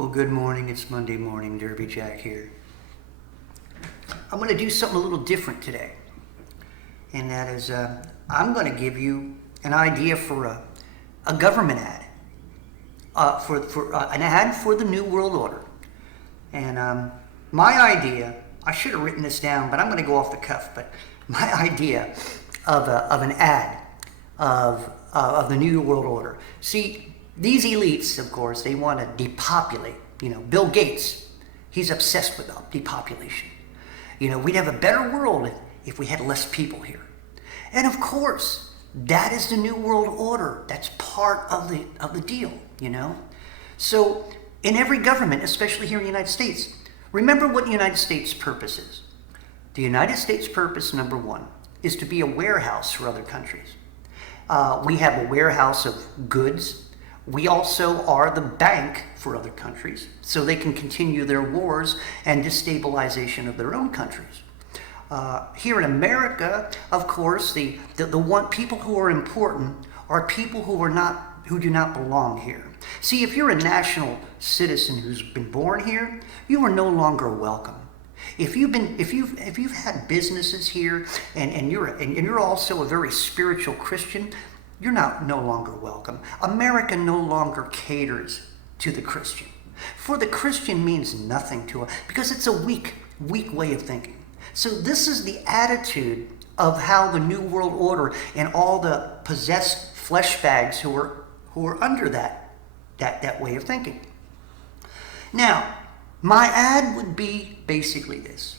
Well, good morning. It's Monday morning. Derby Jack here. I'm going to do something a little different today. And that is, I'm going to give you an idea for a government ad. An ad for the New World Order. And my idea, I should have written this down, but I'm going to go off the cuff. But my idea of an ad of the New World Order. See, these elites, of course, they want to depopulate. Bill Gates, he's obsessed with depopulation. We'd have a better world if we had less people here. And of course, that is the New World Order. That's part of the deal, So in every government, especially here in the United States, remember what the United States' purpose is. The United States' purpose, number one, is to be a warehouse for other countries. We have a warehouse of goods. We also are the bank for other countries, so they can continue their wars and destabilization of their own countries. Here in America, of course, the people who are important are people who do not belong here. See, if you're a national citizen who's been born here, you are no longer welcome. If you've had businesses here and you're also a very spiritual Christian, you're no longer welcome. America no longer caters to the Christian. For the Christian means nothing to us because it's a weak way of thinking. So this is the attitude of how the New World Order and all the possessed flesh bags who are under that way of thinking. Now, my ad would be basically this.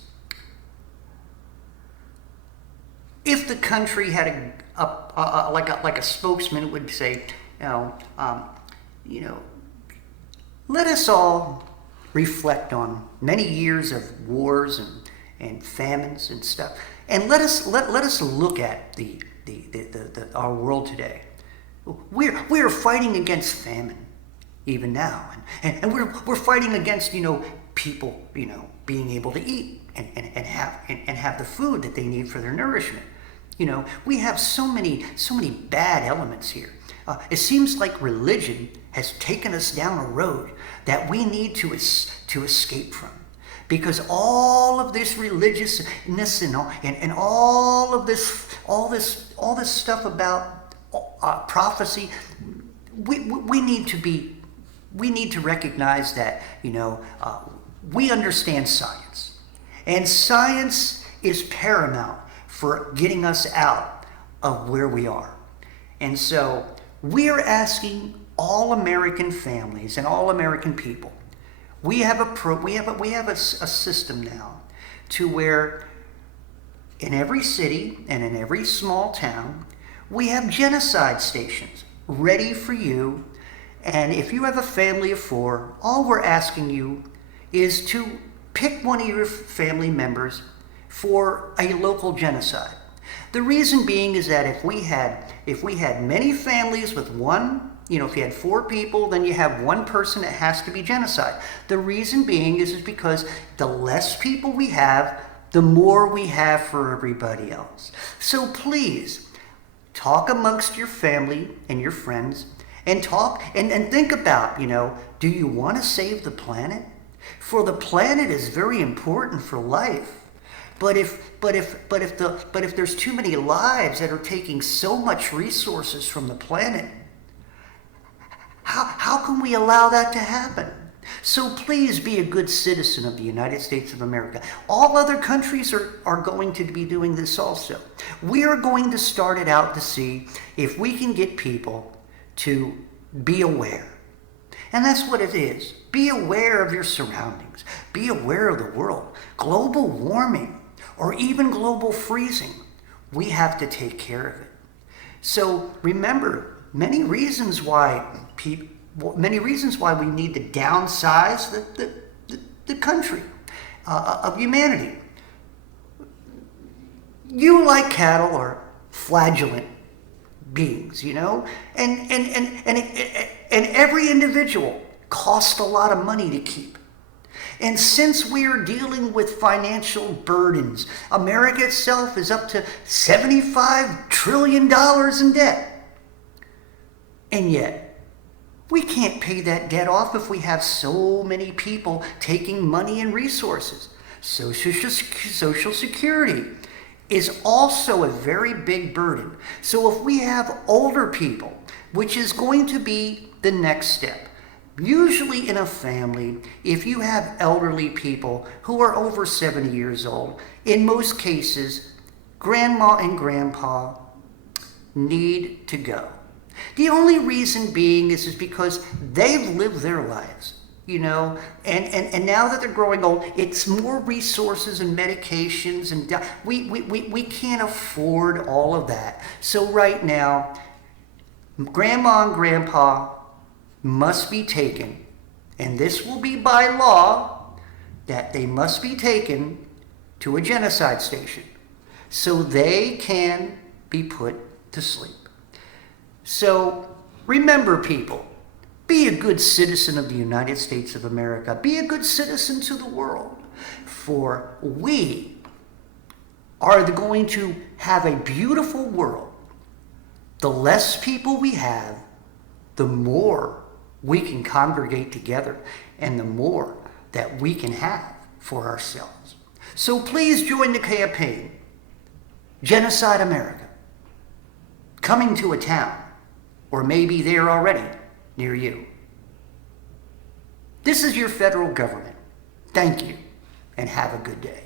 If the country had like a spokesman would say, let us all reflect on many years of wars and famines and stuff, and let us look at our world today. We're fighting against famine even now, and we're fighting against people being able to eat and have the food that they need for their nourishment. We have so many bad elements here. It seems like religion has taken us down a road that we need to escape from, because all of this religiousness and all this stuff about prophecy, we need to recognize that we understand science, and science is paramount for getting us out of where we are. And so we are asking all American families and all American people. We have a system now to where in every city and in every small town we have genocide stations ready for you. And if you have a family of 4, all we're asking you is to pick one of your family members for a local genocide. The reason being is that if we had many families with one, if you had 4 people, then you have one person that has to be genocide. The reason being is because the less people we have, the more we have for everybody else. So please, talk amongst your family and your friends, and talk and think about, do you want to save the planet? For the planet is very important for life. But if there's too many lives that are taking so much resources from the planet, how can we allow that to happen? So please be a good citizen of the United States of America. All other countries are going to be doing this also. We are going to start it out to see if we can get people to be aware. And that's what it is. Be aware of your surroundings. Be aware of the world. Global warming, or even global freezing, we have to take care of it. So remember, many reasons why we need to downsize the country of humanity. You, like cattle, are flagellant beings, and every individual costs a lot of money to keep. And since we are dealing with financial burdens, America itself is up to $75 trillion in debt. And yet, We can't pay that debt off if we have so many people taking money and resources. Social Security is also a very big burden. So if we have older people, which is going to be the next step, usually in a family, if you have elderly people who are over 70 years old, in most cases, grandma and grandpa need to go. The only reason being is because they've lived their lives, and now that they're growing old, it's more resources and medications, and we can't afford all of that. So right now, grandma and grandpa must be taken, and this will be by law, that they must be taken to a genocide station so they can be put to sleep. So remember, people, be a good citizen of the United States of America. Be a good citizen to the world, for we are going to have a beautiful world. The less people we have, the more we can congregate together and the more that we can have for ourselves. So please join the campaign, Genocide America, coming to a town, or maybe there already near you. This is your federal government. Thank you, and have a good day.